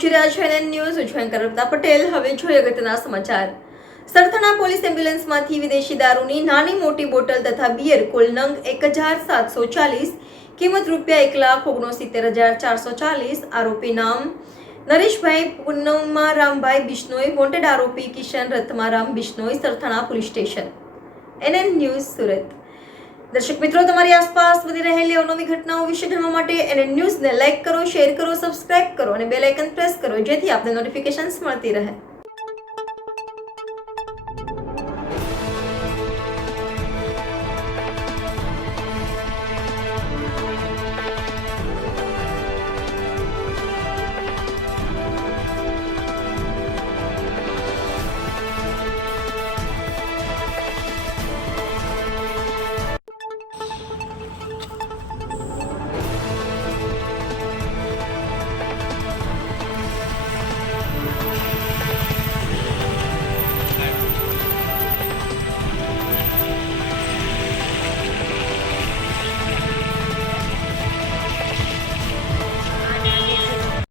જોઈ રહ્યા છો NN ન્યૂઝ. હું છું એન્કર રત્ના પટેલ. હવે જોઈએ અગત્યના સમાચાર. સરથાણા પોલીસ એમ્બ્યુલન્સમાંથી વિદેશી દારૂની નાની મોટી બોટલ તથા બિયર કુલ નંગ 1740, કિંમત ₹1,69,440. આરોપી નામ નરેશભાઈ પૂનમારામભાઈ બિશ્નોઈ. વોન્ટેડ આરોપી Kishan Ratmaram Bishnoi, Sarthana police station. NN news Surat. દર્શક મિત્રો, તમારી આસપાસ બની રહેલી અવનવી ઘટનાઓ વિશે જાણવા માટે NN ન્યૂઝને લાઇક કરો, શેર કરો, સબસ્ક્રાઇબ કરો અને બેલ આઇકન પ્રેસ કરો, જેથી આપને નોટિફિકેશન્સ મળતી રહે.